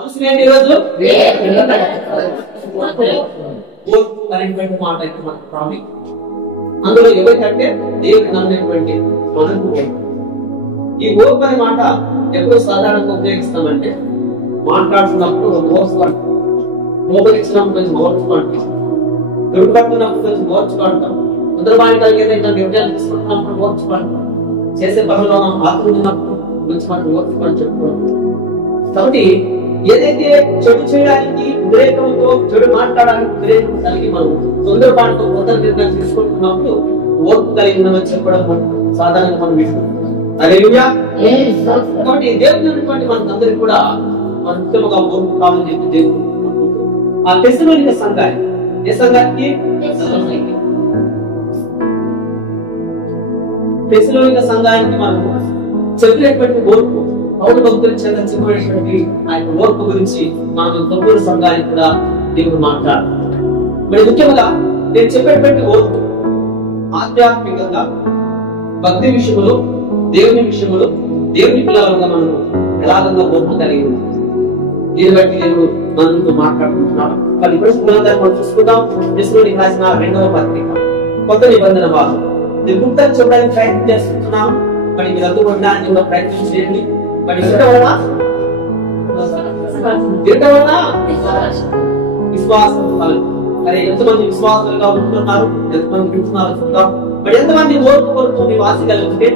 అంశం ఏంటి ఈరోజు? ఓర్పు అనేటువంటి మాట అయితే మన టాపిక్. అందులో ఎవరికంటే దేవుడికి నమ్మినటువంటి మనకు ఈ ఓర్పు అనే మాట ఎప్పుడు సాధారణంగా ఉపయోగిస్తామంటే మాట్లాడుతున్నప్పుడు మోపరించినప్పుడు కొంచెం ఓర్చుకుంటాం, దుర్పడుతున్నప్పుడు కొంచెం ఓర్చుకుంటాం, ముద్రబాయికి ఏదైనా నిర్ణయాలు తీసుకుంటున్నప్పుడు ఓర్చుకుంటాం, చేసే పనుల్లో ఆత్మన్నప్పుడు కొంచెం మనం ఓర్చుకొని చెప్పుకోండి. కాబట్టి ఏదైతే చెడు చేయడానికి వివేకంతో చెడు మాట్లాడడానికి వివేకం కలిగి మనం తొందరపాటుతో కొత్త నిర్ణయం తీసుకుంటున్నప్పుడు ఓర్పు కలిగినమని చెప్పడం సాధారణంగా మనం వింటున్నాం. హల్లెలూయా. కాబట్టి దేవుని ఉన్నటువంటి మనందరికీ కూడా మన ముఖ్యంగా ఓర్పు కావాలని చెప్పి దేవుడు ఆ తెస్సలోనిక సంఘాన్ని, ఏ సంఘానికి? తెస్సలోనిక సంఘానికి మనం చెప్పినటువంటి ఓర్పు, పౌలు భక్తులు చెప్పినటువంటి ఆయన ఓర్పు గురించి మనం తొమ్మిది సంఘానికి కూడా దేవుడు మాట్లాడారు. మరి ముఖ్యంగా నేను చెప్పేటువంటి ఓర్పు ఆధ్యాత్మికంగా, భక్తి విషయంలో, దేవుని విషయంలో, దేవుని పిల్లలుగా మనం ఎలాగంగా ఓర్పు కలిగి ఉన్నాం, దీన్ని బట్టి దేవుడు మనతో మాట్లాడుకుంటున్నాడు. మరి ఇప్పుడు మనం చూసుకుందాం. తెస్సలోనిక రాసిన 2వ పత్రిక కొత్త నిబంధన భాగం. నేను గుర్తు చూడడానికి ప్రయత్నం చేస్తున్నాం. మరి మీరు అందరూ ఉండడానికి కూడా ప్రయత్నం చేయండి. మరి విశ్వాసం. మరి ఎంతమంది విశ్వాసాలుగా ఉంటున్నారు, ఎంతమంది వింటున్నారు చూద్దాం. మరి ఎంతమంది ఓర్పు కొరకు నివాసి కలిగితే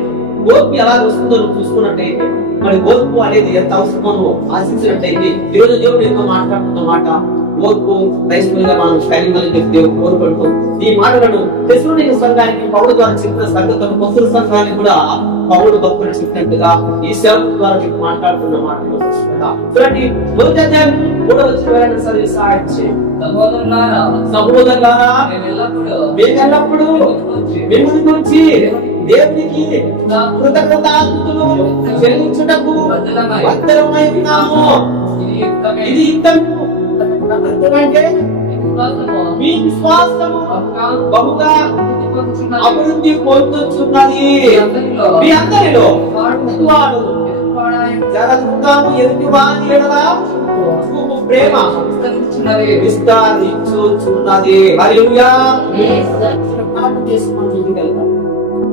ఓర్పు ఎలా వస్తుందో చూసుకున్నట్టయితే, మరి ఓర్పు అనేది ఎంత అవసరమో ఆశించినట్టయితే ఈరోజు దేవుడు ఎంతో మాట్లాడుతున్న మాట ఓర్పు క్రైస్తవులుగా మనం కలిగి దేవుడు కోరుకుంటాం. ఈ మాటలను తెస్సలోనిక సంఘానికి పౌలు ద్వారా చెప్పిన సంగతులను కొత్త సంఘానికి కూడా పౌలు భక్తులు చెప్పినట్టుగా ఈ సేవకుల ద్వారా మీకు మాట్లాడుతున్న మాటలు చూడండి. మొదటి అధ్యాయం 3వ వచనం సహాయం చేయండి. సహోదరులారా, మేమెల్లప్పుడూ మిమ్మల్ని గురించి దేవునికి కృతజ్ఞతాస్తుతులు చెల్లించుటకు బద్ధులమై ఉన్నాము. ఇది యుద్ధము. అంటే మీ విశ్వాసము బహుగా అభివృద్ధి పొందుతున్నది. మీ అందరిలో జగత్తును ఎదుటి వారి ఎడల ప్రేమ విస్తరించుచున్నది. హల్లెలూయా.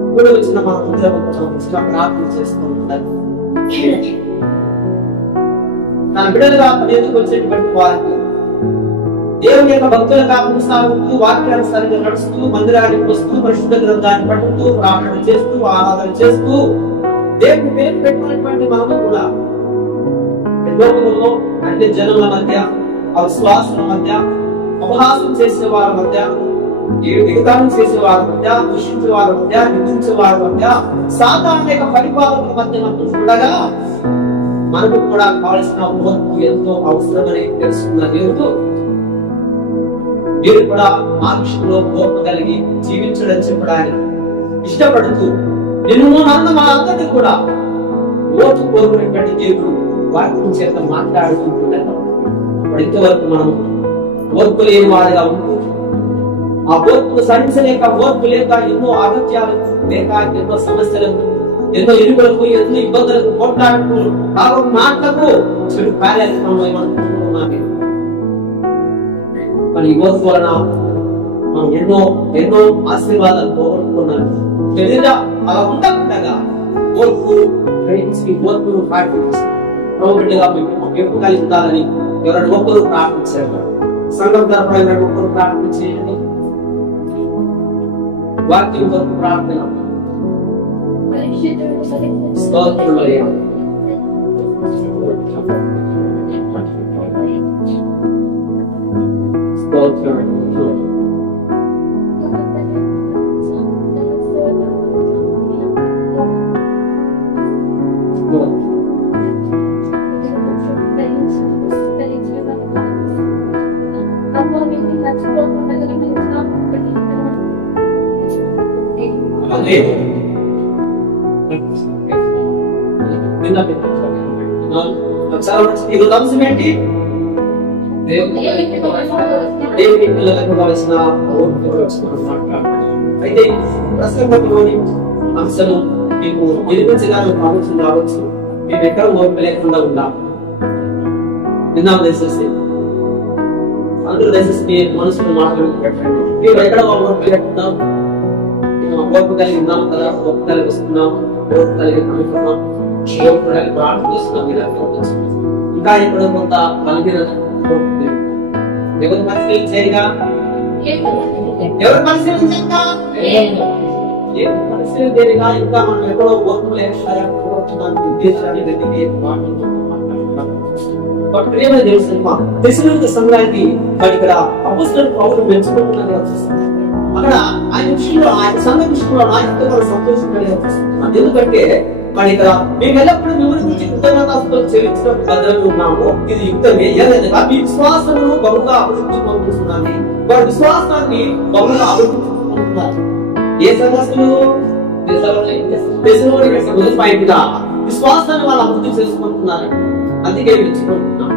ఇప్పుడు వచ్చిన మన ప్రార్థన చేసుకుంటున్నారు. తన బిడ్డలుగా ఎదుగు వచ్చేటువంటి వారికి దేవుని యొక్క భక్తులుగా కొనసాగుతూ వాక్యానుసారంగా నడుస్తూ మందిరానికి వస్తూ పరిశుద్ధ గ్రంథాన్ని పఠిస్తూ ప్రార్థన చేస్తూ ఆరాధన చేస్తూ దేవుని పేరు పెట్టుకున్నటువంటి మనము కూడా లోకంలో అన్ని జనుల మధ్య, అవిశ్వాసుల మధ్య, అపహాసం చేసే వారి మధ్య, ఎగతాళం చేసే వారి మధ్య, దూషించే వారి మధ్య, నిందించే వారి మధ్య, సాధారణ పరిపాలకుల మధ్య మనం చూడగా మనకు కూడా కావలసిన ఓర్పు ఎంతో అవసరమని తెలుసుకున్న దేవుడు మీరు కూడా ఆ విషయంలో ఓర్పు కలిగి జీవించడం చెప్పడానికి ఇష్టపడుతూ నిన్ను నన్ను మనందరినీ కూడా ఓర్పు కోరుకునేటువంటి దేవుడు వాక్యం చేత మాట్లాడుతుంటున్నాడు. ఇంతవరకు మనం ఓర్పు లేని వారిగా ఉంటూ ఆ ఓర్పును సహించలేక, ఓర్పు లేక ఎన్నో ఆరోగ్యాలు లేక, ఎన్నో సమస్యలకు, ఎన్నో ఇరువులకు, ఎన్నో ఇబ్బందులకు పోట్లాడుతూ మాటలకు చెడు కార్యాలయంలో ఏమనుకుంటున్నామే. మరి ఈ ఓర్పు వలన మనం ఎన్నో ఎన్నో ఆశీర్వాదాలు పోగొట్టుకున్నాము. తెలియదా అలా ఉండకుండా ఓర్పు గ్రహించి ఓర్పును పాటించి బిడ్డగా ఎప్పుడు కలిగి ఉండాలని ఎవరైనా ఒక్కరు ప్రార్థించారు. సంఘం తరపున ఒక్కరు ప్రార్థన చేయండి. వాక్యం కొరకు ప్రార్థన. స్తోత్రములయ్యా. స్తోత్రం. అంశం ఏంటి? దేవుని పిల్లలకు కావలసిన అయితే ప్రసంగంలోని అంశము మీకు నిర్మించడానికి కావచ్చు. మేము ఎక్కడ ఓర్పు లేకుండా ఉన్నాం. విన్నాం దయచేసి అందరూ దయచేసి మనసులో మాట్లాడుకుంటారు. మీరు ఎక్కడ పెట్టుకుంటాం, ఓర్పు కలిగి ఉన్నాం కదా, ఓర్పు కలిగి వస్తున్నాం, ఓర్పు కలిగి అనుకుంటున్నాం, ఓర్పు కలిగి ప్రార్థన చేస్తున్నాం. ఇంకా ఇక్కడ కొంత బలహీనత ఎవరు పరిశీలించేగా, ఎవరు పరిశీలించగా, పరిశీలించేగా ఇంకా మనం ఎక్కడో ఓర్పు లేకపోతున్నాం ఉద్దేశాన్ని ప్రేమ తెలుసు తెస్సలోనిక సంఘానికి మరి ఇక్కడ అపోస్తలుడు పౌలు మెచ్చుకుంటున్నారు. అక్కడ ఆయన విషయంలో, ఆయన సంఘ విషయంలో నాయకులు సంతోషించడం. ఎందుకంటే మరి ఇక్కడ మేము ఎల్లప్పుడూ మిమ్మల్ని గురించి కృతజ్ఞతాస్తుతులు చెల్లించడం భద్రంగా ఉన్నాము. ఇది యుక్తమే. ఏదైనా మీ విశ్వాసము బహుగా అభివృద్ధి పొందుతున్నది, వారి విశ్వాసాన్ని బహుగా అభివృద్ధి పొందుతున్నారు. ఏ సంఘస్థులు విశ్వాసాన్ని వాళ్ళు అభివృద్ధి చేసుకుంటున్నారు. అందుకే మెచ్చుకుంటున్నాం.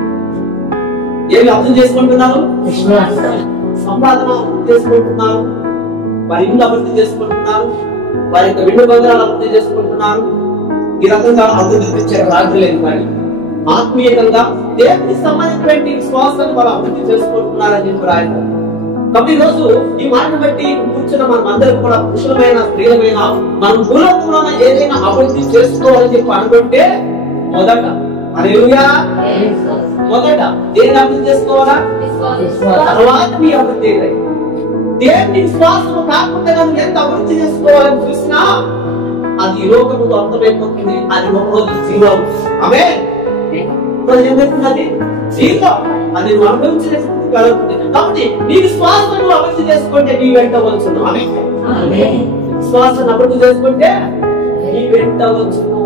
ఏమి అర్థం చేసుకుంటున్నారు? సంపాదన అభివృద్ధి చేసుకుంటున్నారు, వారి ఇల్లు అభివృద్ధి చేసుకుంటున్నారు, వారి యొక్క విండు బంగారాలు అభివృద్ధి చేసుకుంటున్నారు. ఈ రకంగా అభివృద్ధి తెచ్చే రాజు లేదు. కానీ ఆత్మీయంగా దేవునికి సంబంధించినటువంటి విశ్వాసాన్ని వాళ్ళు అభివృద్ధి చేసుకుంటున్నారని చెప్పి రాయడం. కాబట్టి ఈ రోజు ఈ మాటను బట్టి కూర్చున్న మనం అందరం కూడా పురుషులమైన స్త్రీలమైన మనం భూలోకంలో ఏదైనా అభివృద్ధి చేసుకోవాలని చెప్పి అనుకుంటే మొదట దేని అభివృద్ధి చేసుకోవాలా? తర్వాత మీ అభివృద్ధి. దేవుని విశ్వాసం కాకుండా నువ్వు ఎంత అభివృద్ధి చేసుకోవాలని చూసినా అది ఈ లోకముకు అర్థమైపోతుంది. అది ఒకరోజు జీవం. ఆమె ఏమవుతున్నది? జీవం. అది నువ్వు అనుభవించిన కలుగుతుంది. కాబట్టి నీ విశ్వాసం నువ్వు అభివృద్ధి చేసుకుంటే నీ వెంట వచ్చును. ఆమె విశ్వాసాన్ని అభివృద్ధి చేసుకుంటే నీ వెంట వచ్చును.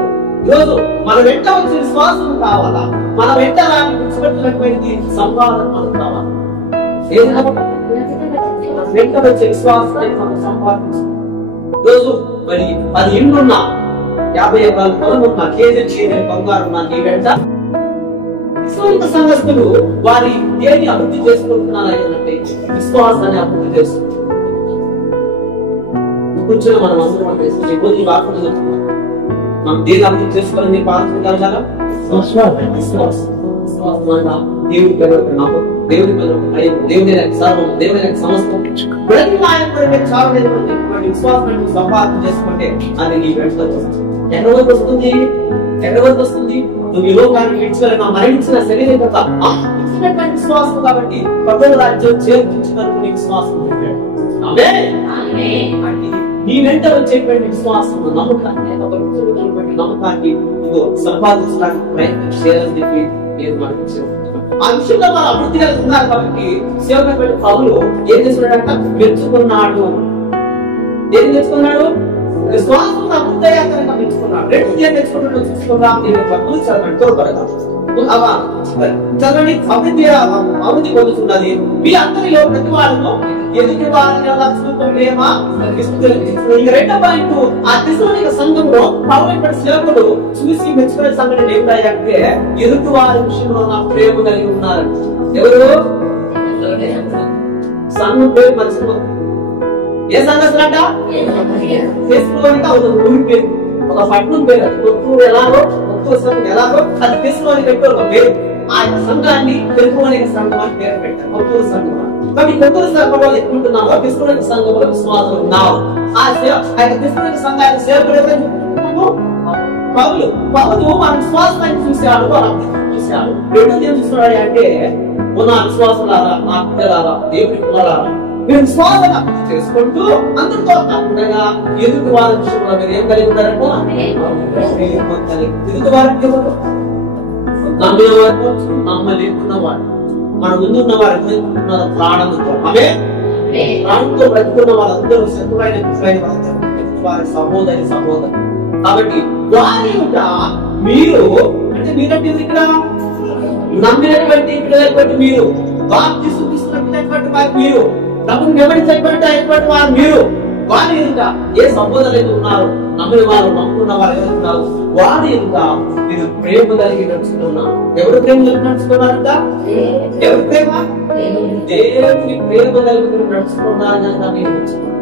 ఈరోజు మన వెంట వచ్చే విశ్వాసం కావాలా? మన వెంట రాని విడిచిపెట్టినటువంటి సంపాదన మనకు కావాలి. వెంట వచ్చే విశ్వాసాన్ని మనం సంపాదించాలి. రోజు మరి 10 ఇళ్ళున్నా, 50 ఎకరాల పొలం ఉన్నా, కేజీ బంగారు ఉన్నా, నీ వెంట సంఘస్థులు వారి దేని అభివృద్ధి చేసుకుంటున్నారు అంటే విశ్వాసాన్ని అభివృద్ధి చేస్తున్నారు. కూర్చొని మనం అందరం కొద్ది వార్తలు మనం దేని అభివృద్ధి చేసుకోవాలని పాల్గొనగలగాల? దేవుడి పేరు నమ్మకం, దేవుడి పేరు భయం, దేవుడి సర్వం, దేవుడి సమస్తం ప్రతి చాలా విశ్వాసం సంపాదన చేసుకుంటే అది నీ వెంట వస్తుంది. ఎక్కడ వరకు వస్తుంది? ఎక్కడ వరకు వస్తుంది? నువ్వు ఈ లోకానికి విడిచిపోయిన మరణించిన శరీరం యొక్క విశ్వాసం. కాబట్టి ప్రభువు రాజ్యం చేర్పించినందుకు నీ విశ్వాసం నీ వెంట వచ్చేటువంటి విశ్వాసం, నమ్మకాన్ని నమ్మకాన్ని సంపాదించడానికి ప్రయత్నం చేయాలని చెప్పి నేను మనకు ఆ విషయంలో మనం అభివృద్ధి కలుగుతున్నారు. కాబట్టి సేవకుడు పౌలు ఏం చేస్తున్నాడంట? మెచ్చుకున్నాడు. ఏం మెచ్చుకున్నాడు? విశ్వాసం అభివృద్ధి అయ్యాక మెచ్చుకున్నాడు. రెండు ఏం మెచ్చుకున్నాడు చూసుకున్నాం. చదవండి తోడ్పడగా చదవండి. అభివృద్ధి పొందుతున్నది. మీ అందరిలో ప్రతి వారు ఎదుటి వారిని రెండో పాయింట్, ఆ తెస్సలోనిక సంఘంలో పౌలు సేవకుడు చూసి మెచ్చుకునే సంఘటన ఏమిటంటే ఎదుటి వారి విషయంలో నా ప్రేమ కలిగి ఉన్నారు. ఎవరు? సంఘం పేరు మర్చిపోతుంది. ఏ సంఘస్థులంట? తెస్సలోనిక ఒక ఊరి పేరు, ఒక పట్టణం పేరు. కొత్తూరు ఎలాగో, కొత్తూరు సంఘం ఎలాగో అది తెస్సలోనిక ఒక పేరు. ఆ సంఘాన్ని తెస్సలోనిక సంఘం అని పేరు పెట్టారు. కొత్తూరు సంఘం. కాబట్టి కొత్తూరు సంఘంలో ఎత్తుకుంటున్నాము, తెస్సలోనిక సంఘంలో విశ్వాసం ఉన్నావు. ఆ తెస్సలోనిక సంఘానికి సేవకుడు ఎవరైనా చెప్తున్నాము? పౌలు. పౌలు మన విశ్వాసాన్ని చూశాడు, చూశాడు. రెండోది ఏం చూస్తున్నాడు అంటే, ఉన్న విశ్వాసులారా, నా పిల్లలారా, దేవుడి పిల్లలారా, మీరు విశ్వాసాన్ని అభివృద్ధి చేసుకుంటూ అందరితో కాకుండా ఎదుటి వారి విషయంలో మీరు ఏం కలిగి ఉన్నారంట? ఎదుటి వారికి ఎవరు? నమ్మిన వారు, నమ్మలేకున్న వారు, మన ముందున్న వారు ప్రాణంతో, ఆమె ప్రాణంతో బ్రతుకున్న వాళ్ళందరూ శత్రువైన వారి సహోదరి సహోదరు. కాబట్టి వారి యొక్క మీరు అంటే మీరంటే ఇక్కడ నమ్మినటువంటి పిల్లలటువంటి మీరు, బాప్తిస్మం తీసుకున్నటువంటి వారు మీరు, ప్రభువుని వెంబడించేటువంటి వారు మీరు, వారి యొక్క ఏ సహోదరులు ఉన్నారు, నమ్మిన వారు, నమ్ముకున్న వారు ఎవరున్నారు, వారి యొక్క మీరు ప్రేమ కలిగి నడుచుకున్నారు. ఎవరు ప్రేమ కలిగి నడుచుకున్నారంట? ఎవరి ప్రేమ? దేవుని ప్రేమ కలిగి నడుచుకున్నారని మీరు నడుచుకున్నారు.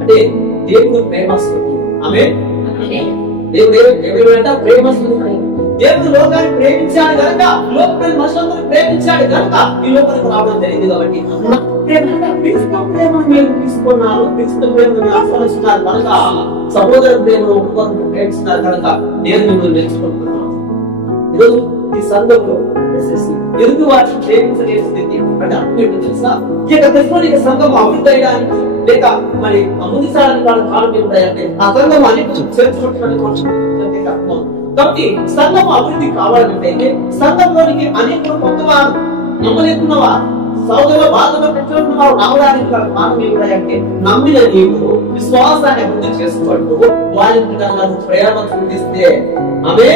అంటే దేవుడు ప్రేమ స్వరూపం. ఆమె దేవుడు ఎవరంట? ప్రేమ స్వరూపం. దేవుడు లోకాన్ని ప్రేమించాడు కనుక, లోకమైన మనుషులందరూ ప్రేమించాడు కనుక ఈ లోకానికి రావడం జరిగింది. కాబట్టి క్రీస్తు ప్రేమను మీరు తీసుకున్నారు, క్రీస్తు ప్రేమను మీరు ఆస్వాదిస్తున్నారు కనుక, సహోదర ప్రేమను ఒకరిని ప్రేమిస్తున్నారు కనుక నేను మిమ్మల్ని నేర్చుకుంటున్నాను. ఈరోజు ఈ సంఘంలో ఎదుటి వారిని ప్రేమించలేని స్థితి అంటే అర్థం తెలుసా? ఈ యొక్క తెస్సలోనిక సంఘం అభివృద్ధి అయ్యడానికి లేక మరి ముందు సారానికి వాళ్ళ కాలం ఏమిటంటే ఆ సంఘం అనేక చేర్చుకుంటున్నాను. కాబట్టి సంఘం అభివృద్ధి కావాలంటే సంఘంలోనికి అనేక కొత్త వారు నమ్మలేకున్న వారు సౌదలో బాధలో పెట్టుకున్న వారు రావడానికి కారణం ఏమిటంటే నమ్మిన నీవు విశ్వాసాన్ని అభివృద్ధి చేసుకోవడం వారికి ప్రేమ చూపిస్తే ఆమె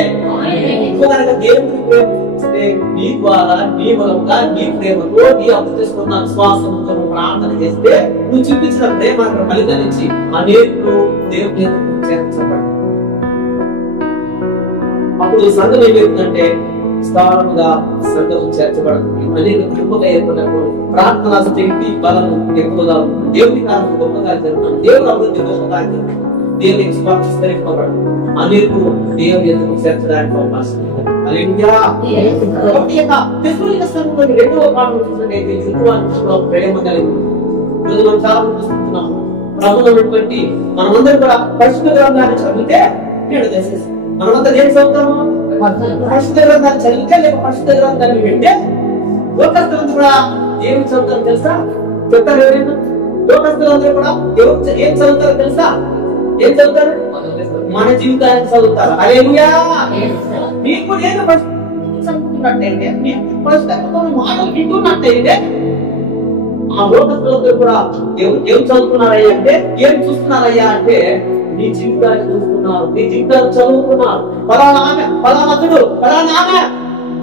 దేవుడిని ప్రేమిస్తే నీ ద్వారా నీ మూలంగా నీ ప్రేమతో నీ అభివృద్ధి చేసుకున్న విశ్వాసంతో ప్రార్థన చేస్తే నువ్వు చూపించిన ప్రేమ ఫలితాన్నిచ్చి అనేకులు దేవుని చేర్చబడి అప్పుడు సంఘం ఏమవుతుందంటే విస్తారముగా సంఘం చేర్చబడుతుంది. అనేక గొప్పగా ఏర్పడకు ప్రార్థన శక్తి బలము ఎక్కువగా ఉంటుంది. దేవుని కారణం గొప్పగా జరుగుతుంది. దేవుడు అభివృద్ధి గొప్పగా జరుగుతుంది. దేవుని విశ్వాసం విస్తరింపబడు అనేకులు దేవుని ఎందుకు చేర్చడానికి అవకాశం ఉంది. రెండవ కారణం చూసినట్లయితే ప్రేమ కలిగి మనం చాలా చూస్తున్నాము. ప్రభుత్వం మనమందరం కూడా పరిశుద్ధ గ్రంథాన్ని చదివితే నేను దయచేసి మనమంతా ఏం చదువుతాము? పరిశుద్ధ గ్రంథాన్ని చదివితే లేక పరిశుద్ధ గ్రంథాన్ని వింటే లోకస్తులందరూ కూడా ఏమి చదువుతారో తెలుసా? చెప్తారు ఎవరైనా? లోకస్తులందరూ కూడా ఏం చదువుతారో తెలుసా? ఏం చదువుతారు? మన జీవితాన్ని చదువుతారు. హల్లెలూయా! మీకు నేను చదువుతున్నట్టయితే మీకు పరిశుద్ధ మాటలు వింటున్నట్టయితే ఆ లోకస్తులందరూ కూడా ఏం చదువుతున్నారయ్యా అంటే ఏం చూస్తున్నారయ్యా అంటే నీ జీవితాన్ని చూస్తున్నారు, నీ జీవితాన్ని చదువుతున్నారు. పలానాథుడు పలానా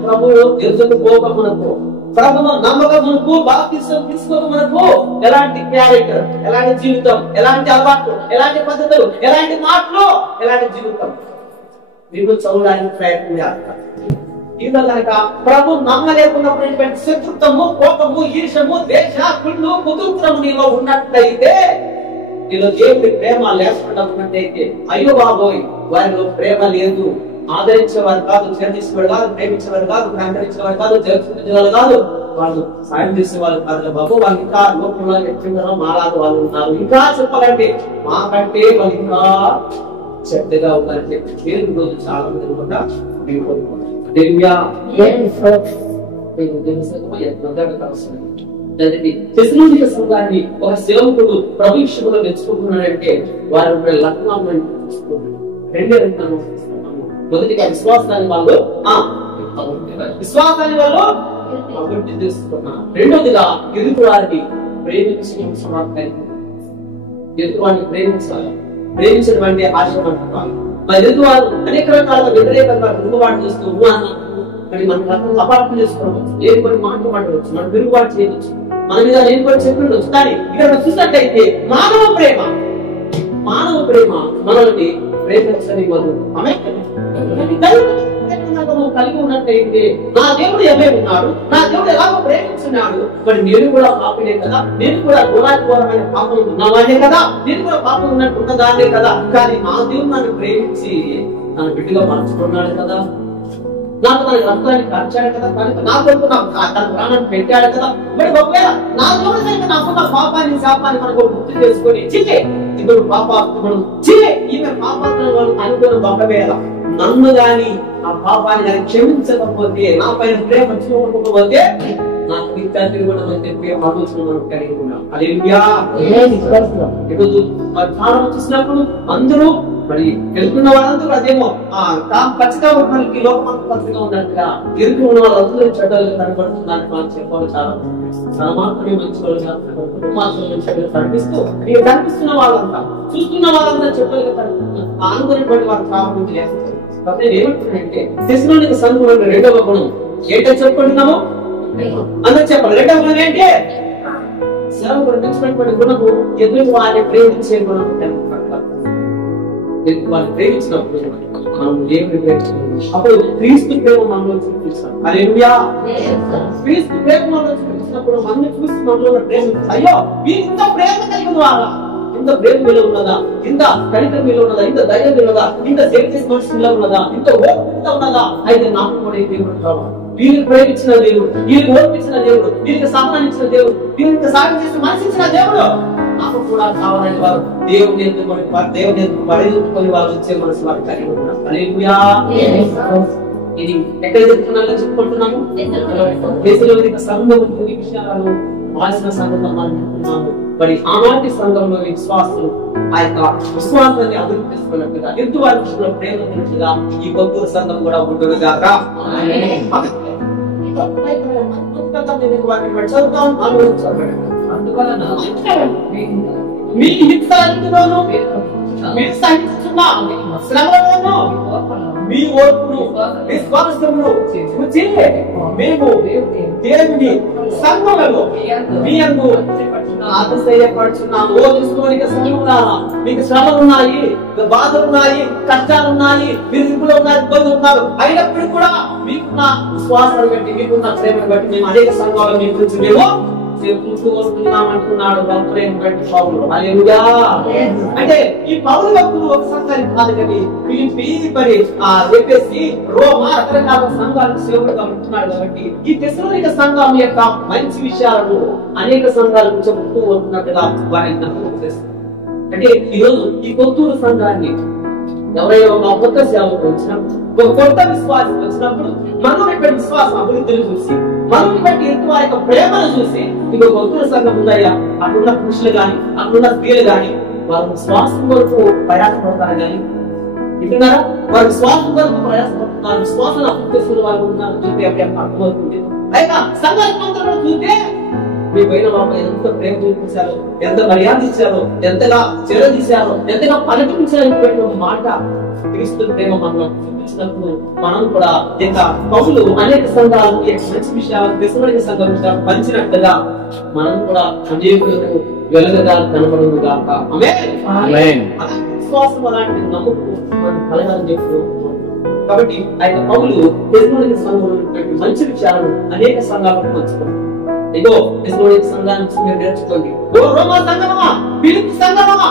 ప్రభు ఎదురు పోకమునకు ప్రభు నమ్మకమునకు బాప్తిసం తీసుకోకమునకు ఎలాంటి క్యారెక్టర్, ఎలాంటి జీవితం, ఎలాంటి అలవాట్లు, ఎలాంటి పద్ధతులు, ఎలాంటి మాటలు, ఎలాంటి జీవితం మీరు చదవడానికి ప్రయత్నం చేస్తారు. ఇందులో కనుక ప్రభు నమ్మలేకున్నప్పుడు శత్రుత్వము, కోపము, ఈర్షము, ద్వేష, కుళ్ళు, కుతంత్రము నీలో ఉన్నట్లయితే నీలో దేవుడి ప్రేమ లేకుండా ఉన్నట్టయితే అయ్యో బాబోయ్ వారిలో ప్రేమ లేదు, ఆదరించేవారు కాదు, చేర్చేసేవారు కాదు, ప్రేమించేవారు కాదు, కంకరించేవారు కాదు, చేర్చుకునేవారు కాదు, వాళ్ళు సాయం చేసేవాళ్ళు కాదు బాబు. వాళ్ళు ఇంకా లోకంలో ఎక్కడో మారాలి వాళ్ళు ఉన్నారు. ఇంకా చెప్పాలంటే మాకంటే వాళ్ళు ఇంకా చెడ్డగా ఉన్నారని చెప్పి దేవుడి రోజు చాలా మంది కూడా తెస్సలోనిక సంఘాన్ని ఒక సేవకుడు ప్రభుత్వంలో మెచ్చుకుంటున్నాడంటే వారి లక్షణాలను చూసుకుంటున్నాడు. రెండే రెండు మొదటిగా విశ్వాసాన్ని వాళ్ళు అభివృద్ధి చేసుకున్నారు. రెండోదిగా ఎదుటి వారిని ప్రేమించడం సమర్థాన్ని ఎదుటి వారిని ప్రేమించాలి. ప్రేమించడం అంటే ఆశ అంటున్నారు. మరి ఎదుటి వారు అనేక రకాలుగా వ్యతిరేకంగా తిరుగుబాటు చేస్తూ మరి మన రకంగా అపార్థం చేసుకోవచ్చు, లేని కొన్ని మాటలు మాట్లాడవచ్చు, మనం తిరుగుబాటు చేయవచ్చు, మన మీద లేని కొన్ని చెప్పవచ్చు. కానీ ఇక్కడ చూసినట్టయితే మానవ ప్రేమ మనల్ని ప్రేమించని వాళ్ళు కలిగి ఉన్నట్టయితే నా దేవుడు ఎవరే ఉన్నాడు, నా దేవుడు ఎలాగో ప్రేమించున్నాడు, మరి నేను కూడా పాపనే కదా, నేను కూడా ఘోరాఘోరమైన పాపం ఉన్నవాడే కదా, నేను కూడా పాపం ఉన్నట్టు ఉన్నదానే కదా. కానీ నా దేవుడు నన్ను ప్రేమించి తన బిడ్డగా మార్చుకున్నాడు కదా, నాకు తన రక్తాన్ని ఖర్చాడు కదా, నా కొరకు తన ప్రాణాన్ని పెట్టాడు కదా. మరి ఒకవేళ నా దేవుడు కనుక నాకున్న పాపాన్ని శాపాన్ని మనకు గుర్తు చేసుకొని చికే ఇప్పుడు పాపాత్ముడు చికే ఈమె పాపాత్మ అనుకున్న బొక్కవేళ నన్ను గాని ఆ పాపాన్ని కానీ క్షమించకపోతే, నా పైన ప్రేమ చూపకపోతే నాకు ఇంకా తిరగడం అని చెప్పి ఆలోచన మనం కలిగి ఉన్నాం. హల్లెలూయా! ఈరోజు మరి చాలా చూసినప్పుడు అందరూ మరి వెళ్తున్న వాళ్ళందరూ అదేమో ఖచ్చితంగా మనకి లోకమంతా ఖచ్చితంగా ఉన్నట్టుగా ఎదురు ఉన్న వాళ్ళందరూ చెడ్డలు కనబడుతున్నారు మనం చెప్పాలి. చాలా తన మాత్రమే మంచి వాళ్ళు మాత్రమే కనిపిస్తూ నీకు కనిపిస్తున్న వాళ్ళంతా చూస్తున్న వాళ్ళంతా చెడ్డలుగా అనుకునేటువంటి వాళ్ళు చాలా మంది చేస్తారు. కాబట్టి నేను ఏమంటున్నానంటే తెస్సలోనిక సంఘంలో రెండవ గుణం ఏంటో చెప్పుకుంటున్నాము అందరూ చెప్పాలి. రెండవ గుణం ఏంటి? సేవకుడు తెచ్చినటువంటి గుణము ఎదుటి వారిని ప్రేమించే గుణం. వారిని ప్రేమించినప్పుడు మనం దేవుని ప్రేమించాలి. అప్పుడు క్రీస్తు ప్రేమ మనలో చూపిస్తాం. హల్లెలూయా! క్రీస్తు ప్రేమ మనలో చూపించినప్పుడు మనల్ని చూసి మనలో ప్రేమ, అయ్యో వీరింత ప్రేమ కలిగిన వారా, ఇంత ప్రేమ మీలో ఉన్నదా, ఇంత కనికరం మీలో ఉన్నదా, ఇంత ధైర్యం మీలో ఉన్నదా, ఇంత సేవ మనసులో ఉన్నదా, ఇంత ఓపిక ఉన్నదా, అయితే నాకు కూడా ఈ దేవుడు కావాలి. వీరికి ప్రేమించిన దేవుడు, వీరికి ఓర్పించిన దేవుడు, వీరికి సహనాన్నిచ్చిన దేవుడు, వీరికి సాయం చేసి మనసిచ్చిన దేవుడు నాకు కూడా కావాలని వారు దేవుని ఎందుకొని పరిగెత్తుకొని వారు వచ్చే మనసు వారికి కలిగి ఉన్నారు. హల్లెలూయా. ఇది ఎక్కడ చెప్పుకుంటున్నాము? దేశంలో సంఘం విషయాలను వాసిన సంఘంలో మనం చెప్తున్నాము. మరి ఆనాటి సంఘంలో విశ్వాసులు ఆ యొక్క విశ్వాసాన్ని అభివృద్ధి చేసుకున్నట్టుగా, ఎదుటి వారి విషయంలో ప్రేమ ఉన్నట్టుగా ఈ కొత్త సంఘం కూడా ఉండుగాక. అందువలన మీ హింసలోను మీరు సహిస్తున్న శ్రమలోను మీ ఓర్పును విశ్వాసమును చూచి మేము దేవుని సంఘములలో మీ యందు అతిశయపడుచున్నాము. ఓ క్రీస్తునిక సంఘములారా, మీకు శ్రమలు ఉన్నాయి, బాధలు ఉన్నాయి, కష్టాలు ఉన్నాయి, మీరు ఇంట్లో ఉన్నారు, ఇబ్బందులు ఉన్నారు. అయినప్పుడు కూడా మీకున్న విశ్వాసాన్ని బట్టి, మీకున్న ప్రేమను బట్టి మేము అనేక సంఘాల మీ గురించి మేము చెప్పుతూ వస్తున్నాం అంటున్నాడు పౌలు. హల్లెలూయా. అంటే ఈ పౌలు భక్తులు ఒక సంఘానికి కాదు కానీ మరి చెప్పేసి రోమా రకరకాల సంఘాలకు సేవకుడుగా ఉంటున్నాడు. కాబట్టి ఈ తెస్సలోనిక సంఘం యొక్క మంచి విషయాలను అనేక సంఘాలకు చెబుతూ ఉంటున్నట్టుగా వారిని జ్ఞాపకం చేస్తారు. అంటే ఈరోజు ఈ కొత్తూరు సంఘాన్ని ఎవరైనా ఒక కొత్త సేవకు వచ్చినప్పుడు, ఒక కొత్త విశ్వాసం వచ్చినప్పుడు మనం ఇక్కడ విశ్వాసం అభివృద్ధిని చూసి, మనం బట్టి ఎత్తు వారి యొక్క ప్రేమను చూసి, ఇంకో కొత్త సంఘం ఉందయ్యా, అక్కడున్న పురుషులు గాని అక్కడున్న స్త్రీలు గాని వారు విశ్వాసం వరకు ప్రయాసపడతారు కానీ వింటున్నారా? వారు విశ్వాసం వరకు ప్రయాసపడుతున్నారు, విశ్వాసం అభివృద్ధి వారు ఉన్నారు చూస్తే అర్థమవుతుంది. అయినా సంఘాలు చూస్తే మీ పైన వాళ్ళు ఎంత ప్రేమ చూపించారో, ఎంత మర్యాద ఇచ్చారో, ఎంతగా చేరదీశారో, ఎంతగా పలకించారో మాట క్రీస్తు ప్రేమ మనం చూపించినప్పుడు మనం కూడా ఇంకా పౌలు అనేక సంఘాలు మంచి విషయాలు తెస్సలోనిక సంఘం విషయాలు పంచినట్టుగా మనం కూడా అనేకులకు వెలుగుగా కనబడును గాక. ఆమేన్. విశ్వాసం అలాంటి నమ్మకం మనం కలగాలని చెప్తూ. కాబట్టి ఆ యొక్క పౌలు తెస్సలోనిక సంఘంలో మంచి విషయాలను అనేక సంఘాలకు పంచుకుంటారు. ఇదో తెస్సలోనిక సంఘాన్ని మీరు నేర్చుకోండి. ఓ రోమా సంఘమా, ఫిలిప్పీ సంఘమా,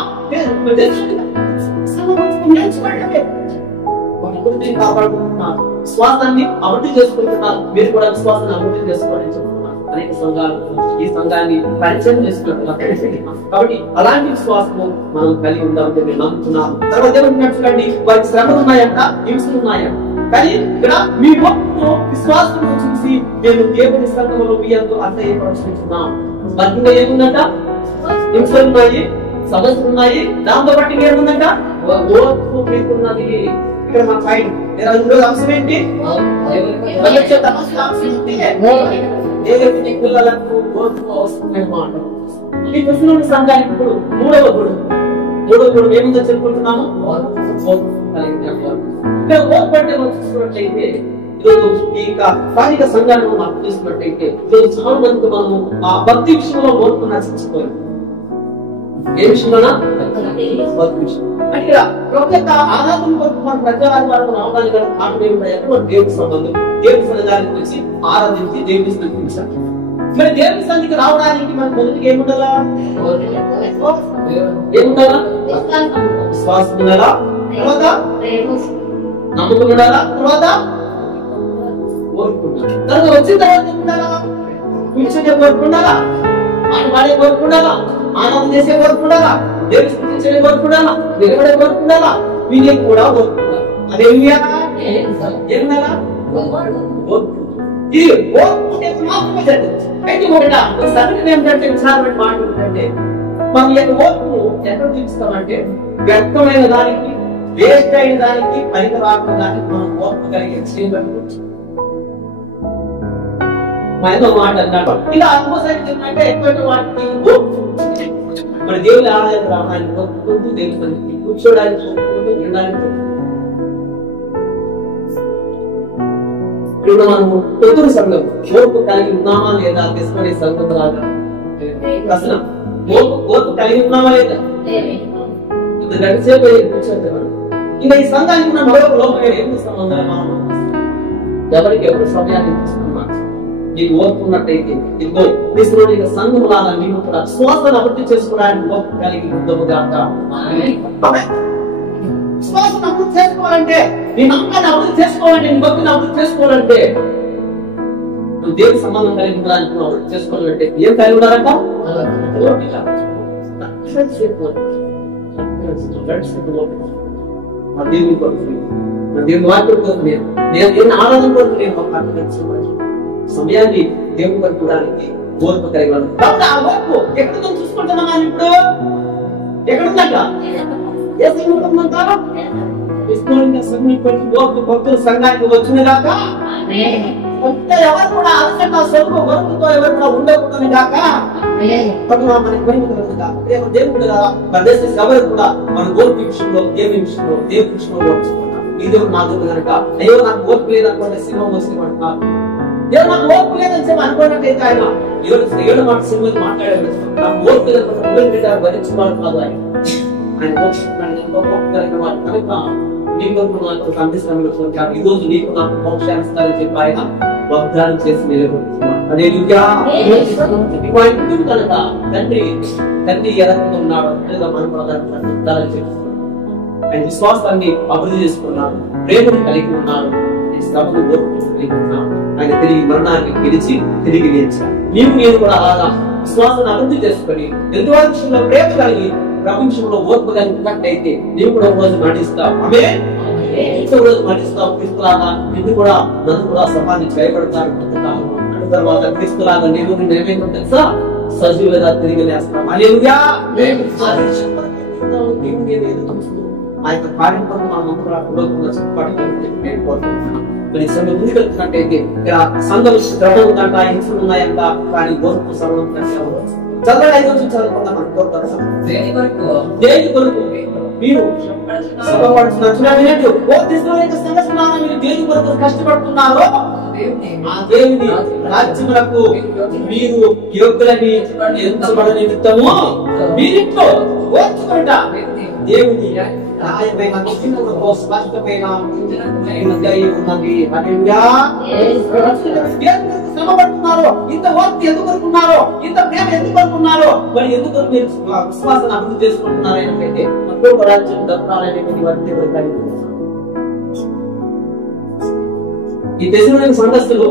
కాపాడుకుంటున్నారు, విశ్వాసాన్ని అభివృద్ధి చేసుకుంటున్నారు. మీరు కూడా విశ్వాసాన్ని అభివృద్ధి చేసుకోవాలని చెప్తున్నారు. అనేక సంఘాలు ఈ సంఘాన్ని పరిచయం చేస్తున్నారు. కాబట్టి అలాంటి విశ్వాసము మనం కలిగి ఉండాలని మీరు నమ్ముతున్నారు. తర్వాత ఏమంటున్నట్టు వారికి శ్రమలు ఉన్నాయంట, హింసలు ఉన్నాయంట. కానీ ఇక్కడ మీ భక్తులు విశ్వాసం చూసి నేను దేవుని సంఘంలో మీ యందు అసహ్యపరుచుకుంటున్నాం. వారికి ఏముందంట? హింసలు ఉన్నాయి, సమస్యలు ఉన్నాయి. దాంతో పాటు ఏముందంట? ఓర్పు మీకున్నది. ఇక్కడ మన ఫైన్ అంశం ఏంటి? దేవుని పిల్లలకు ఓర్పు అవసరం. ఈ క్రిస్తుని సంఘానికి ఇప్పుడు మూడవ గుణం ఏముందో చెప్పుకుంటున్నాము? ఓర్పంటే మనం చూసుకున్నట్లయితే ఈరోజు ఈ స్థానిక సంఘాన్ని మనం అర్థం చేసుకున్నట్లయితే ఈరోజు చాలా మందికి మనము ఆ భక్తి విషయంలో ఓర్పు నశించుకోవాలి. ఏ విషయంలోనా? భక్తి విషయం. అంటే ప్రతి ఒక్క ఆరాధన కొరకు మన ప్రజావారి రావడానికి గల కారణం ఏమిటంటే దేవుని సంబంధం. దేవుని సన్నిధానికి వచ్చి ఆరాధించి దేవుని స్తుతించాలి. మరి దేవుని సన్నిధికి రావడానికి మనకు మొదటిగా ఏముండాలా? ఏముండాలా? విశ్వాసం ఉండాలా, తర్వాత నమ్మకం ఉండాలా, తర్వాత ఓర్పుండాలి. తర్వాత వచ్చిన తర్వాత ఏముండాలా? కూర్చొని కోరుకుండాలా, ఆడవాడే కోరుకుండాలా, ఆనందం చేసే కోరుకుండాలా, దేవుని స్తుతించే కోరుకుండాలా, నిలబడే కోరుకుండాలా, వీళ్ళే కూడా కోరుకుండాలి. అదేమియా? ఏముండాలా? ఇది ఓర్పు మాత్రమే జరిగింది. అయితే ఒకటా సగటు ఏమిటంటే విచారమైన మాట ఏంటంటే మనం యొక్క ఓర్పును ఎక్కడ చూపిస్తామంటే వ్యక్తమైన దానికి, వేస్ట్ అయిన దానికి, పనికి రాకుండా దానికి మనం ఓర్పు కలిగి చేయబడుతుంది. మనతో మాట అన్నాడు ఇలా అనుకోసారి ఏంటంటే ఎక్కువ వాటికి ఓర్పు. మన దేవుని ఆలయం రావడానికి ఓర్పుకుంటూ, దేవుని సన్నిధికి కూర్చోడానికి ఓర్పుకుంటూ, వినడానికి ఇప్పుడు మనము కొత్తూరు సంఘం ఓర్పు కలిగి ఉన్నామా లేదా? తీసుకునే సంఘం లాగా ప్రశ్న. ఓర్పు కలిగి ఉన్నామా లేదా? గడిచేపు కూర్చోండి. ఇంకా ఈ సంఘానికి ఉన్న మరొక లోపల ఏం సంబంధాలు మనం ఎవరికి ఎప్పుడు సమయాన్ని ఇస్తున్నామా? నీకు ఓర్పు ఉన్నట్టయితే ఇదిగో క్రీస్తులోని సంఘం లాగా నీవు కూడా విశ్వాసాన్ని అభివృద్ధి చేసుకోవడానికి ఓర్పు కలిగి ఉండవుగాక. విశ్వాసాన్ని అభివృద్ధి చేసుకోవాలంటే, నీ నమ్మకాన్ని అభివృద్ధి చేసుకోవాలంటే, నీ భక్తిని అభివృద్ధి చేసుకోవాలంటే, నువ్వు దేవుని సంబంధం కలిగి ఉండడానికి నువ్వు అభివృద్ధి చేసుకోవాలంటే ఏం కలిగి ఉండాలంట? దేవుని కొరకు, దేవుని వాక్యం కొరకు నేను దేవుని ఆరాధన కొరకు నేను సమయాన్ని దేవుని కొరకు చూడడానికి ఓర్పు కలిగి ఉన్నాను. కాబట్టి ఆ ఓర్పు ఎక్కడ చూసుకుంటున్నామా? ఇప్పుడు ఎక్కడుందంట? ఓర్పు భక్తుల సంఘానికి వచ్చిన కాక ఎవరు కూడా అలసట సొంత ఓర్పుతో ఎవరు కూడా ఉండకూడదు కాక దేవుడు ఎవరు కూడా మన ఓర్పు విషయంలో దేవుని విషయంలో దేవుని విషయంలో ఈ దేవుడు నా దేవుడు కనుక అయ్యో నాకు ఓర్పు లేదనుకోండి సినిమా వస్తున్నట్టున్నారు. దేవుడు నాకు ఓర్పు లేదని చెప్పి అనుకున్నట్టయితే ఆయన ఏడు మాట సినిమా మాట్లాడారు. నాకు ఓర్పు లేదనుకుంటే భరించుకోవాలి కాదు ఆయన ఎంతో ఓర్పు కలిగిన వాడు కనుక నీకు నాకు సంధిస్తాను ఈ రోజు నీకు నాకు మోక్షాన్నిస్తారని చెప్పి ఆయన వాగ్దానం చేసి నిలబడుతున్నాడు. అదే కనుక తండ్రి ఎలాగ ఉన్నాడు మనం ప్రధాని చెప్తున్నాడు. ఆయన విశ్వాసాన్ని అభివృద్ధి చేసుకున్నాడు, ప్రేమను కలిగి ఉన్నాడు, శ్రమను కలిగి ఉన్నాడు. ఆయన తిరిగి మరణాన్ని గెలిచి తిరిగి లేచాడు. నేను కూడా అలాగా విశ్వాసాన్ని అభివృద్ధి చేసుకొని ఎందువల్ల విషయంలో ప్రేమ కలిగి ప్రపంచంలో ఓర్పు కలిగి ఉన్నట్టయితే నీవు కూడా రోజు మరణిస్తావు. రోజు మరణిస్తావు. క్రీస్తులాగా నిన్ను కూడా నన్ను కూడా సమాన్ని భయపడతారు. తర్వాత క్రీస్తులాగా నేనేమో తెలుసా సజీవులుగా తిరిగి లేస్తాం. ఆ యొక్క కార్యం కొరకు మనం ముందుకెళ్తున్నట్టయితే ఇక్కడ సంఘం శ్రమ ఉందంట, హింసలు ఉన్నాయంట, కానీ ఓర్పు సర్వం చదవడం 5 రోజులు చదువుకుందాం మనం కోరుతారు. దేని కొరకు మీరు దేని కొరకు కష్టపడుతున్నారో ఆ దేవుని రాజ్యములకు మీరు యోగ్యులని ఎంచబడ నిమిత్తము మీరింట్లో ఓర్చుకుంట దేవుని స్పష్టమైన శ్రమపడుతున్నారో, ఇంత ఓర్పు ఎందుకు కొనుక్కున్నారో, ఇంత ప్రేమ ఎందుకు కొనుక్కున్నారో, మరి ఎందుకు మీరు విశ్వాసాన్ని అభివృద్ధి చేసుకుంటున్నారు అంటే రాజ్యం దక్కాలనేటువంటి వారిని ఈ దేశంలోని సంఘస్థులు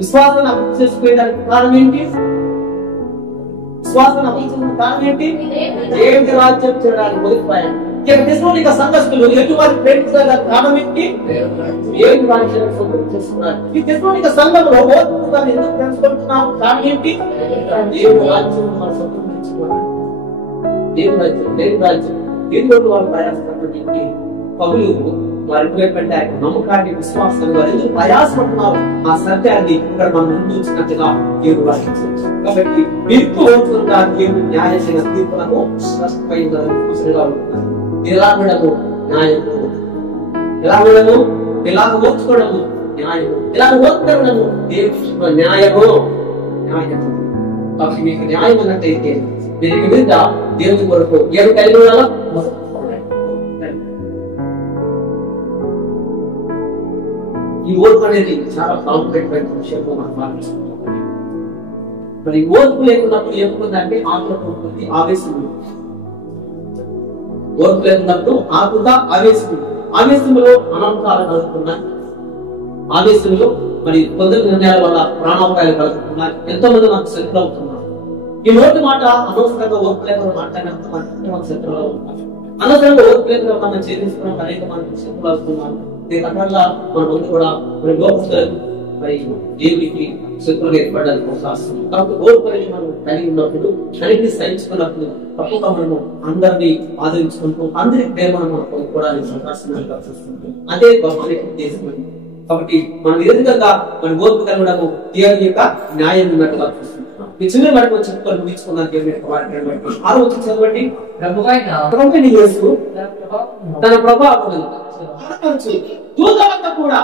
విశ్వాసాన్ని అభివృద్ధి చేసుకోవడానికి కారణం ఏంటి? విశ్వాసాన్ని అభివృద్ధి చేసుకున్న కారణం ఏంటి? దేవుని రాజ్యం చేయడానికి మొదలుపోయారు. దేశంలో సంఘస్థులు ఎటువంటి ప్రేమించడానికి కారణం ఏంటి? దేవుని రాజ్యాన్ని చేసుకున్నారు. ఈ దేశంలో సంఘంలో ఓర్పుదాన్ని ఎందుకు పెంచుకుంటున్నాము? కారణం ఏంటి? దేవుని రాజ్యం మనం సంతృప్తించుకోవాలి. దేవుని రాజ్యం దీని వల్ల వాళ్ళు ప్రయాసపడుతుంది. పౌలు వారి పెట్టారు నమ్మకాన్ని విశ్వాసాన్ని వారు ఎందుకు ప్రయాసపడుతున్నారు? ఆ సత్యాన్ని ఇక్కడ మనం ముందు ఉంచినట్టుగా దేవుడు రాయించవచ్చు. కాబట్టి తీర్పు ఓర్చుగా దేవుడు న్యాయమైన తీర్పులకు కూర్చునిగా ఉంటున్నారు. ఎలా ఉండము న్యాయము, ఎలా ఉండము, ఎలాగ ఓర్చుకోవడము న్యాయము, ఎలా ఓర్చుకోవడము దేవుడు న్యాయము. కాబట్టి మీకు న్యాయం అన్నట్టయితే దీనికి మీద దేవుని కొరకు ఏడు కలిగి ఉండాలా? ఈ ఓర్పు అనేది చాలా కాంప్లికేటెడ్ విషయంలో మనం మాట్లాడుతున్నాం. మరి ఓర్పు లేకున్నప్పుడు ఏముంటుందంటే ఆత్మ ఉంటుంది, ఆవేశం. ఓర్పు లేకున్నప్పుడు ఆత్మ ఆవేశం. ఆవేశంలో అనంతాలు కలుగుతున్నాయి. ఆవేశంలో మరి కొందరు నిర్ణయాల వల్ల ప్రాణాపాయాలు కలుగుతున్నాయి. ఎంతో మంది నాకు శత్రులు అవుతున్నారు. ఈ నోటి మాట అనవసరంగా ఓర్పు లేకుండా మాట్లాడినంత మనకు శత్రువులు అవుతున్నారు. అనవసరంగా ఓర్పు లేకుండా మనం చేయించుకున్న అనేక మంది శత్రువులు అవుతున్నారు. దీనివల్ల మన ముందు కూడా మరి దేవుడికి శత్రువులు ఏర్పడడానికి అవకాశం. కాబట్టి ఓర్పు అనేది మనం కలిగి ఉన్నప్పుడు, అన్నింటినీ సహించుకున్నప్పుడు తప్పక మనము అందరినీ ఆదరించుకుంటూ అందరి ప్రేమను మనం పొందుకోవడానికి అవకాశం వస్తుంది. అదే గొప్ప దేశం. కాబట్టి మనం ఏ విధంగా మన ఓర్పు కలగడము దేవుని యొక్క న్యాయం ఉన్నట్టుగా చూస్తున్నాం. మీ చిన్న వాటి వచ్చి చెప్పుకొని ముగించుకున్నాను. దేవుని యొక్క వాటి 6వ వచనం చదవండి. ప్రభువైన యేసు తన ప్రభావం దూతలంతా కూడా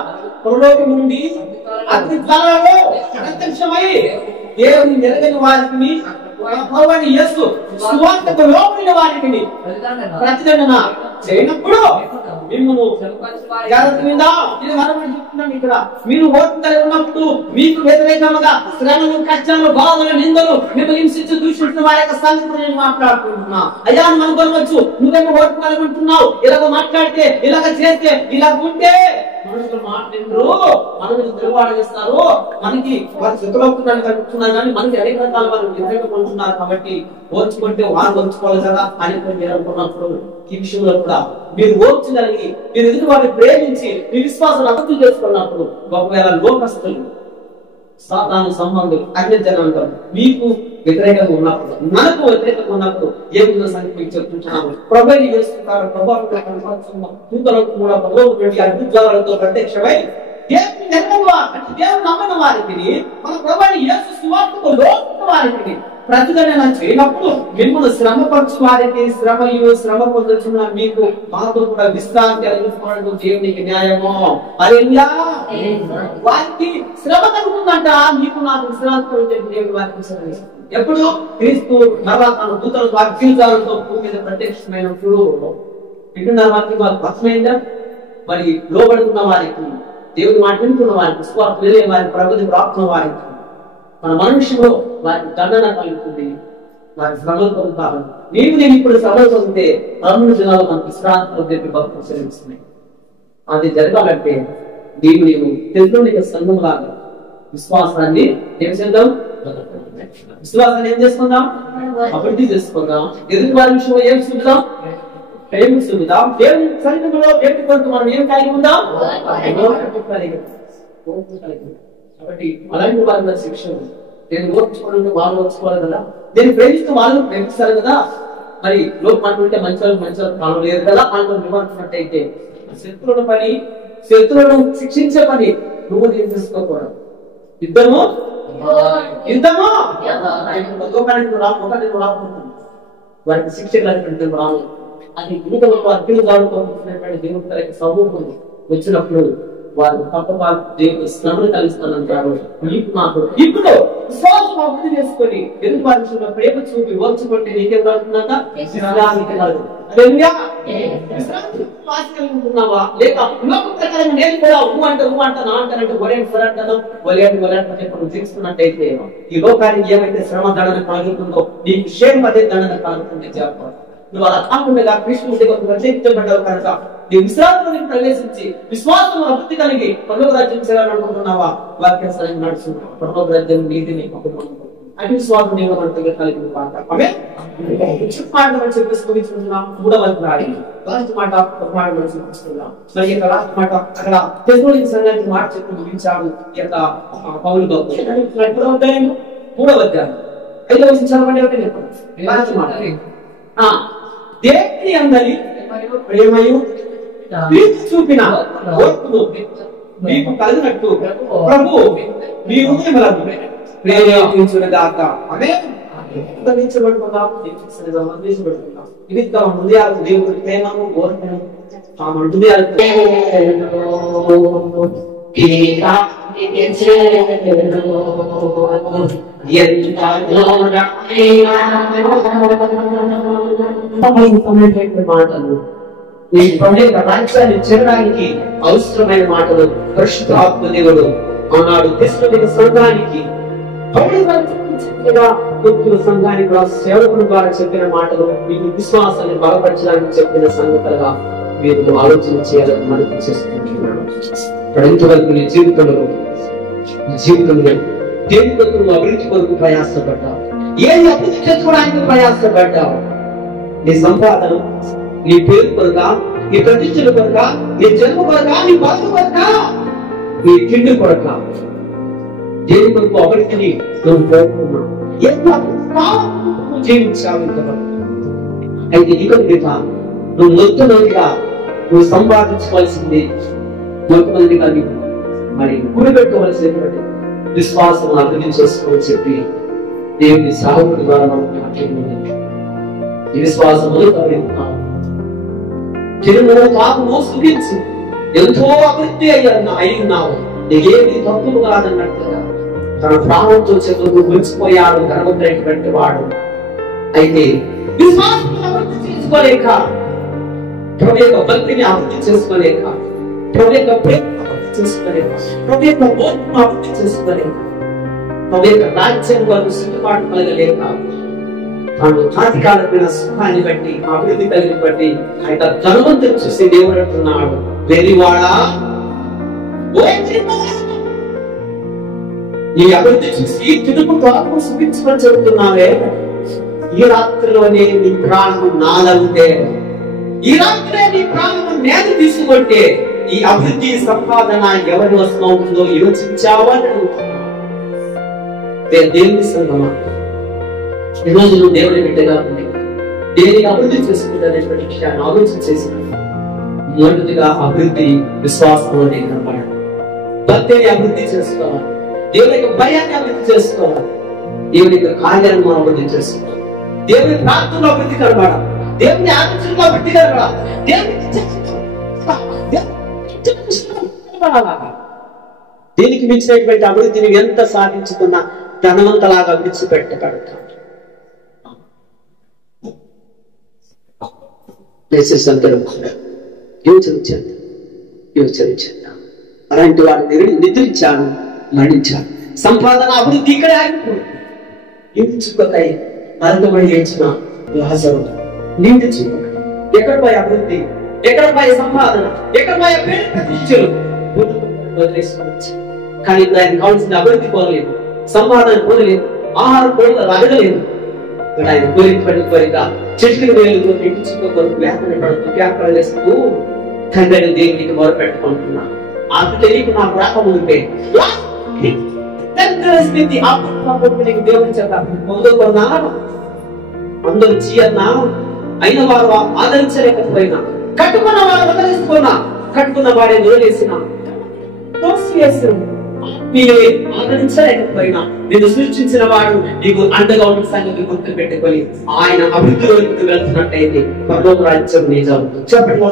పరలోకం నుండి అగ్ని జ్వాలలలో ప్రత్యక్షమై దేవుని ఎరగని వారిని ప్రభువైన యేసు సువార్తకు లోబడిన వారికి ప్రతిదండన చేయనప్పుడు మిమ్మల్ని ఇక్కడ మీరు ఓటు కలిగి ఉన్నప్పుడు మీకు వ్యతిరేకంగా శ్రమలు, కష్టాలు, బాధలు, నిందలు మిమ్మల్ని హింసించి దూషిస్తున్న వారి యొక్క సంగతి నేను మాట్లాడుకుంటున్నా. అయ్యా నువ్వు అనుకోవచ్చు, నువ్వేమో ఓటు కలిగి ఉంటున్నావు, ఇలాగ మాట్లాడితే, ఇలాగ చేస్తే, ఇలాగ ఉంటే మనుషులు మాట్లాడరు, మనకి తిరుగుబాటు చేస్తారు, మనకి వారు చుట్టవుతున్నారని కనుక్కున్నారు, కానీ మనకి అనేక రకాల వారు వ్యతిరేకపడుతున్నారు. కాబట్టి ఓర్చుకుంటే వారు ఓర్చుకోవాలి కదా అని మీరు అనుకున్నప్పుడు ఈ విషయంలో కూడా మీరు ఓర్చగలిగి మీరు ఎదుటి వారిని ప్రేమించి మీ విశ్వాసాన్ని అభివృద్ధి చేసుకున్నప్పుడు ఒకవేళ లోకస్తులు, సాతాను సంబంధులు, అజ్ఞానం మీకు వ్యతిరేకంగా ఉన్నప్పుడు, మనకు వ్యతిరేకంగా ఉన్నప్పుడు ఏ విధంగా సంగతి మీకు చెప్తుంటున్నాము. ప్రభువుని చేస్తున్నారు, అద్భుతాలతో ప్రత్యక్షమై దేవుని దేవుడు నమ్మని వారికి, మన ప్రభువుని యేసు సువార్తకు లోబడిన వారికి ప్రతిదండన చేయనప్పుడు మిమ్మల్ని శ్రమపరచు వారికి శ్రమ పొందుతున్న మీకు మాతో కూడా విశ్రాంతి అనుకోవడం దేవునికి న్యాయము. హల్లెలూయా. వారికి శ్రమ కలుగుతుందంట, మీకు నాకు విశ్రాంతి దేవుడు వారికి ఎప్పుడు క్రీస్తు తర్వాత దూతలతో అగ్నిజాలతో భూమి మీద ప్రత్యక్షమైనప్పుడు వింటున్నారు. వారికి వారికి అర్థమైందా? మరి లోబడుతున్న వారికి, దేవుడు మాట వింటున్న వారికి, విశ్వాసం వెళ్ళే వారి ప్రగతి ప్రాప్తున్న వారికి, మన మనుషులు వారికి దండన కలుగుతుంది, వారి శ్రమలు పొందుతారు. నేను ఇప్పుడు శ్రమలు పొందితే 13 దినాలు మనకు విశ్రాంతి పొందే భక్తులు సెలవిస్తున్నాయి. అది జరగాలంటే నేను తెలుగు సంఘం లాగా విశ్వాసాన్ని ఏం చేద్దాం? విశ్వాసాన్ని ఏం చేసుకుందాం? అభివృద్ధి చేసుకుందాం. ఎదుటి వారి విషయంలో ఏం చూద్దాం? ప్రేమిస్తుందాం. దేవుని సన్నిధిలో వ్యక్తి కొరకు మనం ఏం కలిగి ఉందాం? కాబట్టి అలాంటి వారి శిక్ష నేను ఓర్చుకోవాలంటే వాళ్ళు ఓర్చుకోవాలి కదా, నేను ప్రేమిస్తూ వాళ్ళు ప్రేమిస్తారు కదా. మరి లోపు అనుకుంటే మంచి కాలం లేదు కదా అనుకుని విమర్శించినట్టయితే శత్రువులను శిక్షించే పని నువ్వు ఏం చేసుకోకూడదు. యుద్ధము వారికి శిక్ష రాను. అది అగ్ని దాడుతున్నటువంటి దేవుడి సమూహం వచ్చినప్పుడు వారు తప్ప దేవుడు శ్రమను కలిగిస్తానంటారు. మీకు నాకు ఇప్పుడు విశ్వాసం అభివృద్ధి చేసుకొని ఎదుటి వారి విషయంలో ప్రేమ చూపి ఓర్చుకుంటే నీకేం కలుగుతుందంట? విశ్రాంతి కలుగుతుంది. విశ్రాంతి కలుగుతున్నావా? లేక లోక ప్రకారం నేను కూడా నా అంటానంటే ఒరేంటాను జీవిస్తున్నట్టయితే ఈ లోకానికి ఏమైతే శ్రమ దండన కలుగుతుందో నీకు క్షేమ అదే దండన కలుగుతుంది. చెప్పాలి నువ్వు అలా కాకుండా కృష్ణుడి ప్రత్యేకించబడ్డావు కనుక నీ విశ్రాంతిని ప్రవేశించి విశ్వాసం అభివృద్ధి కలిగి పరలోక రాజ్యం చేయాలనుకుంటున్నావా? వాక్యం సరైన నడుచు, పరలోక రాజ్యం నీతిని అటు విశ్వాసం నేను కలిగి మాట చెప్పేసుకుంటున్నాం. మూడవ మాట మరి యొక్క లాస్ట్ మాట అక్కడ తెలుగు సంఘానికి మాట చెప్పి ముగించాడు ఈ యొక్క పౌలు భక్తుడు. 3వ అధ్యాయం 5వ వచనం చదవండి. లాస్ట్ మాట దేవుని అందరి ప్రేమయు చూపిన ఓర్పును మీకు కలిగినట్టు ప్రభు మీ హృదయములను ప్రేరేపించుగాక. ఇది హృదయాలకు దేవుడి ప్రేమను ఓర్పును హృదయాలకు మాటలు ఈ రాజ్యాన్ని చేరడానికి అవసరమైన మాటలు పరిశుద్ధాత్మ దేవుడు ఆనాడు క్రీస్తు సంఘానికి సంఘానికి కూడా సేవకుల ద్వారా చెప్పిన మాటలు మీకు విశ్వాసాన్ని బలపరచడానికి చెప్పిన సంగతులుగా మీరు ఆలోచన చేయాలని మనకు చేస్తున్నాడు. ఇంతవరకు నీ జీవితంలో దేని కొరకు అభివృద్ధి కొరకు ప్రయాసపడ్డావు? ఏది అభివృద్ధి చేసుకోవడానికి ప్రయాసపడ్డావు? నీ సంపాదన, నీ పేరు కొరక, నీ ప్రతిష్టల కొరక, నీ జన్మ కొరక, నీ బతుకు కొరక, నీ తిండి కొరక, దేని కొరకు అభివృద్ధిని నువ్వు కోరుకున్నావు? జీవించావు. అయితే ఇక నువ్వు మొట్టమొదటిగా నువ్వు సంపాదించవలసింది మొట్టమొదటిగా మరి కూడబెట్టుకోవలసినటువంటి విశ్వాసం అభివృద్ధి చేసుకోవాలని చెప్పి దేవుని సాగుడి ద్వారా ఈ విశ్వాసం స్థుతించు. ఎంతో అభివృద్ధి అయి ఉన్నావు, నీకేమి తప్పులు కాదన్నట్టుగా తన ప్రాణంతో చెవులకు మురిసిపోయాడు ధనవంతుడైనటువంటి వాడు. అయితే విశ్వాసం అభివృద్ధి చేసుకోలేక, ప్రభు యొక్క భక్తిని అభివృద్ధి చేసుకోలేక, ప్రభు యొక్క ప్రేమ అభివృద్ధి చేసుకోలేక, ప్రభు యొక్క ఓర్పును అభివృద్ధి చేసుకోలేక, ప్రభు యొక్క రాజ్యం వరకు సిద్ధపాటు కలగలేక, తాను తాత్కాలికమైన సుఖాన్ని బట్టి అభివృద్ధి కలిగిన బట్టి ఆయన ధనవంతుని చూసి దేవుడు అంటున్నాడు, వెరివాడా ఈ అభివృద్ధి చూసి తిరుగుతూ ఆత్మ సుఖించమని చెబుతున్నావే, ఈ రాత్రిలోనే నీ ప్రాణము నాలవుతే, ఈ రాత్రే నీ ప్రాణము నేను తీసుకుంటే ఈ అభివృద్ధి సంపాదన ఎవరి వస్తూ ఉంటుందో యోచించావా అని అడుగుతున్నా. దేవుని సంగమా, ఈరోజు నువ్వు దేవుని బిడ్డగా ఉంది, దేనికి అభివృద్ధి చేసుకుంటానటువంటి విషయాన్ని ఆలోచన చేసిన మొదటిగా అభివృద్ధి విశ్వాసంలోనే కనపడాలి. భక్తిని అభివృద్ధి చేసుకోవాలి, దేవుని యొక్క భయాన్ని అభివృద్ధి చేసుకోవాలి, దేవుని యొక్క కార్యాలను మనం అభివృద్ధి చేసుకోవాలి, దేవుని ప్రార్థనలో అభివృద్ధి కనపడాలి, దేవుని ఆలోచనలో అభివృద్ధి కనపడాలి, దీనికి మించినటువంటి అభివృద్ధిని ఎంత సాధించుకున్నా ధనవంతలాగా విడిచిపెట్టబడతాం. యోచించాను అలాంటి వాడిని నిద్రించాను, మరణించాను. సంపాదన అభివృద్ధి ఇక్కడే ఆగిపోయింది. నిందించుకోకై మరణమై లేచిన లాజరు నిందించుకోక, ఎక్కడ పోయి అభివృద్ధి, ఎక్కడ పోయి సంపాదన, ఎక్కడ పోయి పేరు ప్రతిష్టలు వదిలేసుకోవచ్చు. కానీ ఇప్పుడు ఆయన కావాల్సిన అభివృద్ధి కోరలేదు, సంపాదన కోరలేదు, ఆహారం కోరిక అడగలేదు. ఆయన కోరిక చెట్లు వేలుతో నిందించుకో కొరకు వ్యాపారం పడుతూ వ్యాపారం చేస్తూ తండ్రి దేవునికి మొదలుపెట్టుకుంటున్నా. అది తెలియక నాకు రాకముందే స్థితి దేవుని చేత పొందుకున్నా, అందరూ చీయన్నా, అయిన వారు ఆదరించలేకపోయినా, కట్టుకున్న వారు వదిలేసుకున్నా, కట్టుకున్న వాడే వదిలేసిన ఆదరించలేకపోయినా నిన్ను సృష్టించిన వాడు నీకు అండగా ఉన్న సంగతి గుర్తు పెట్టుకొని ఆయన అభివృద్ధిలోకి వెళ్తున్నట్టయితే పరలోక రాజ్యం నిజం. చెప్పండి.